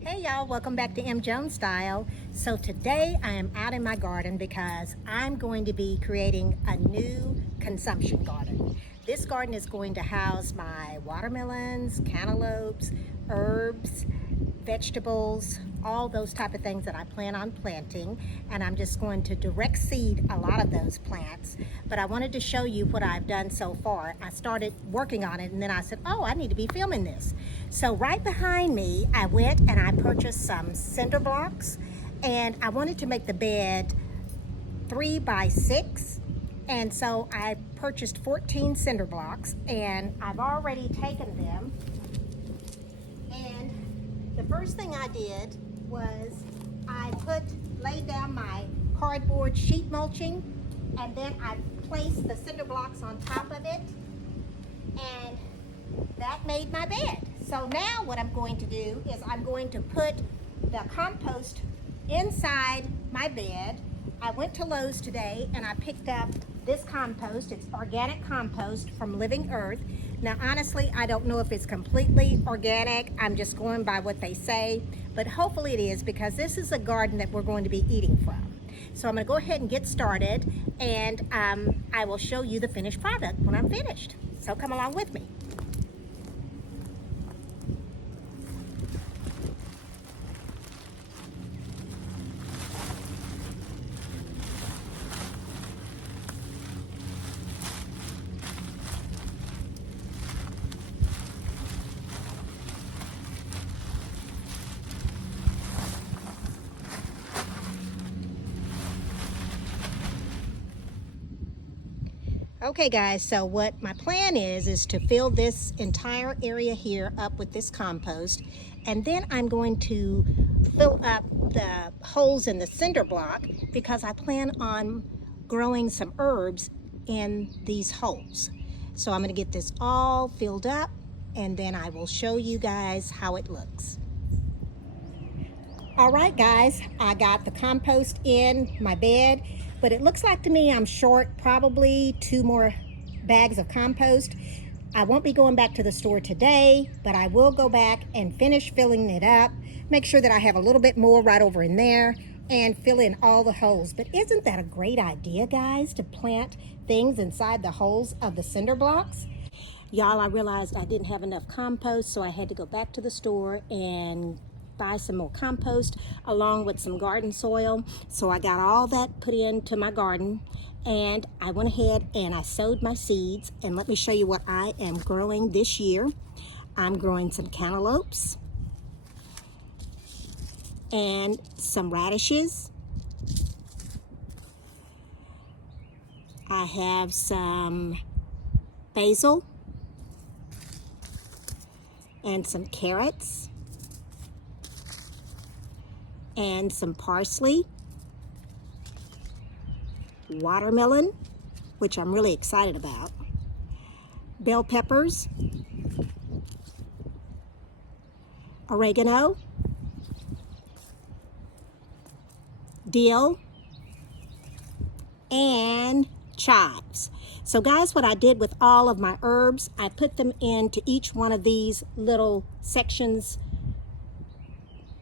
Hey y'all, welcome back to M. Jones Style. So today I am out in my garden because I'm going to be creating a new consumption garden. This garden is going to house my watermelons, cantaloupes, herbs, vegetables, all those type of things that I plan on planting, and I'm just going to direct seed a lot of those plants. But I wanted to show you what I've done so far. I started working on it and then I said, oh, I need to be filming this. So right behind me, I went and I purchased some cinder blocks, and I wanted to make the bed 3 by 6. And so I purchased 14 cinder blocks, and I've already taken them. And the first thing I did was I laid down my cardboard sheet mulching, and then I placed the cinder blocks on top of it, and that made my bed. So now what I'm going to do is I'm going to put the compost inside my bed. I went to Lowe's today and I picked up this compost. It's organic compost from Living Earth. Now honestly, I don't know if it's completely organic. I'm just going by what they say, but hopefully it is, because this is a garden that we're going to be eating from. So I'm going to go ahead and get started, and I will show you the finished product when I'm finished. So come along with me. Okay guys, so what my plan is to fill this entire area here up with this compost, and then I'm going to fill up the holes in the cinder block because I plan on growing some herbs in these holes. So I'm going to get this all filled up, and then I will show you guys how it looks. All right guys, I got the compost in my bed, but it looks like to me I'm short probably 2 more bags of compost. I won't be going back to the store today, but I will go back and finish filling it up, make sure that I have a little bit more right over in there, and fill in all the holes. But isn't that a great idea, guys, to plant things inside the holes of the cinder blocks? Y'all, I realized I didn't have enough compost, so I had to go back to the store and buy some more compost along with some garden soil. So I got all that put into my garden, and I went ahead and I sowed my seeds. And let me show you what I am growing this year. I'm growing some cantaloupes and some radishes. I have some basil and some carrots and some parsley, watermelon, which I'm really excited about, bell peppers, oregano, dill, and chives. So guys, what I did with all of my herbs, I put them into each one of these little sections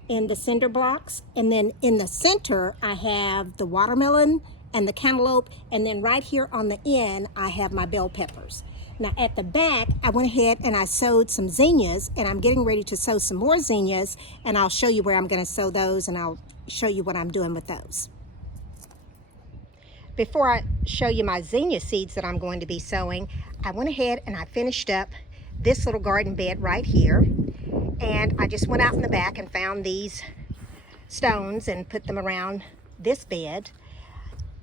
in the cinder blocks, and then in the center I have the watermelon and the cantaloupe, and then right here on the end I have my bell peppers. Now at the back I went ahead and I sowed some zinnias, and I'm getting ready to sow some more zinnias, and I'll show you where I'm going to sow those, and I'll show you what I'm doing with those. Before I show you my zinnia seeds that I'm going to be sowing, I went ahead and I finished up this little garden bed right here. And I just went out in the back and found these stones and put them around this bed.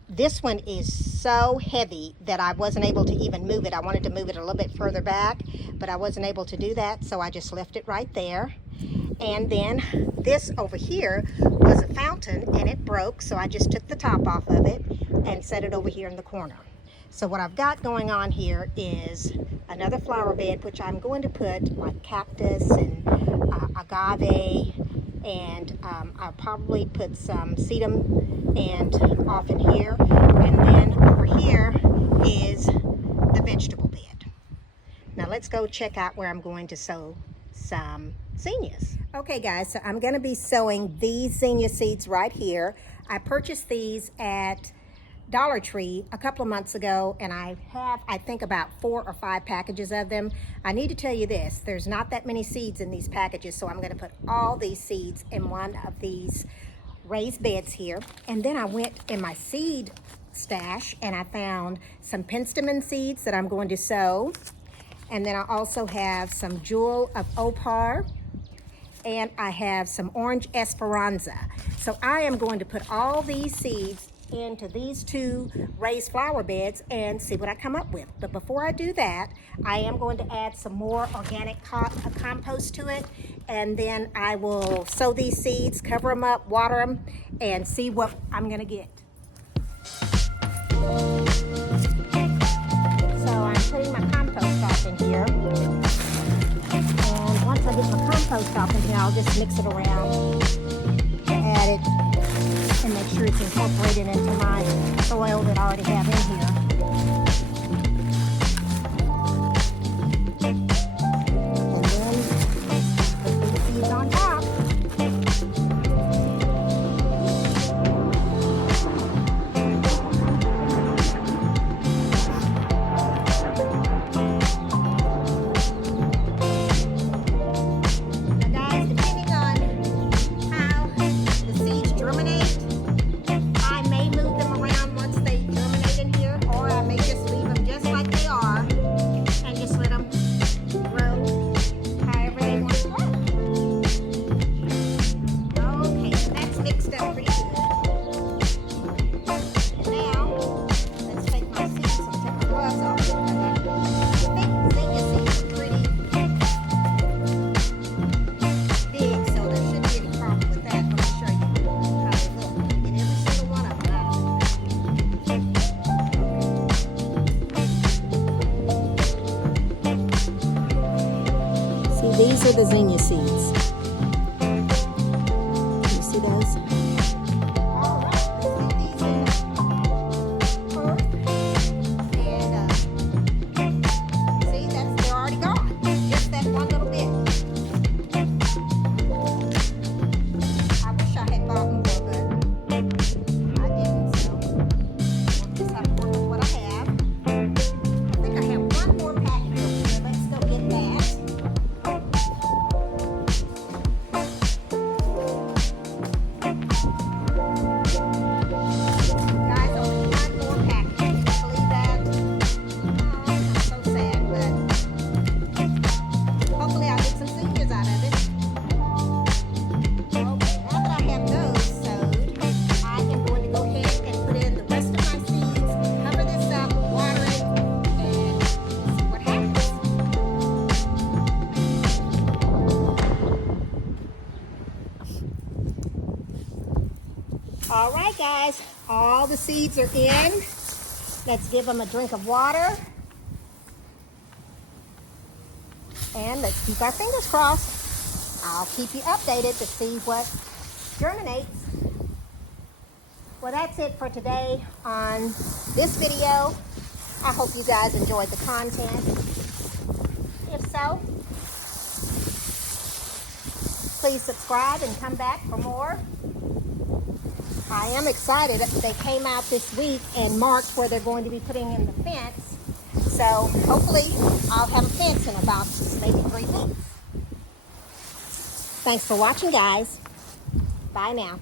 This one is so heavy that I wasn't able to even move it. I wanted to move it a little bit further back, but I wasn't able to do that, so I just left it right there. And then this over here was fountain and it broke, so I just took the top off of it and set it over here in the corner. So what I've got going on here is another flower bed, which I'm going to put like cactus and agave, and I'll probably put some sedum and off in here. And then over here is the vegetable bed. Now let's go check out where I'm going to sow some zinnias. Okay guys, so I'm going to be sowing these zinnia seeds right here. I purchased these at Dollar Tree a couple of months ago, and I have, I think, about 4 or 5 packages of them. I need to tell you this, there's not that many seeds in these packages, so I'm going to put all these seeds in one of these raised beds here. And then I went in my seed stash and I found some penstemon seeds that I'm going to sow. And then I also have some Jewel of Opar, and I have some Orange Esperanza. So I am going to put all these seeds into these 2 raised flower beds and see what I come up with. But before I do that, I am going to add some more organic compost to it, and then I will sow these seeds, cover them up, water them, and see what I'm gonna get. So I'm putting my compost off in here, and once I get my compost off in here, I'll just mix it around to add it and make sure it's incorporated into my soil that I already have in here. And then put the seeds on top. Now guys, depending on how the seeds germinate, I may move them around once they germinate in here, or I may just leave them just like they are and just let them grow however they want to grow. Okay, so that's mixed up pretty good. And now, let's take my seeds and take the gloves off. I think zinnia seeds are pretty big, so there shouldn't be any problem with that. Let me show you how they look. Get every single one of them out. See, these are the zinnia seeds. Can you see those? All right, let's leave these in earth. And see, they're already gone. Just that one little bit. I wish I had bought more, but I didn't, so I'll just have to work with what I have. I think I have one more package over here. Let's go get that. Guys, only one more package. Can you believe that? Oh, I'm so sad, but hopefully I'll get some zinnias out of it. Okay, now that I have those sowed, I am going to go ahead and put in the rest of my seeds, cover this up, water it, and see what happens. All right, guys, all the seeds are in. Let's give them a drink of water. And let's keep our fingers crossed. I'll keep you updated to see what germinates. Well, that's it for today on this video. I hope you guys enjoyed the content. If so, please subscribe and come back for more. I am excited. They came out this week and marked where they're going to be putting in the fence. So hopefully I'll have a fence in about maybe 3 weeks. Thanks for watching, guys. Bye now.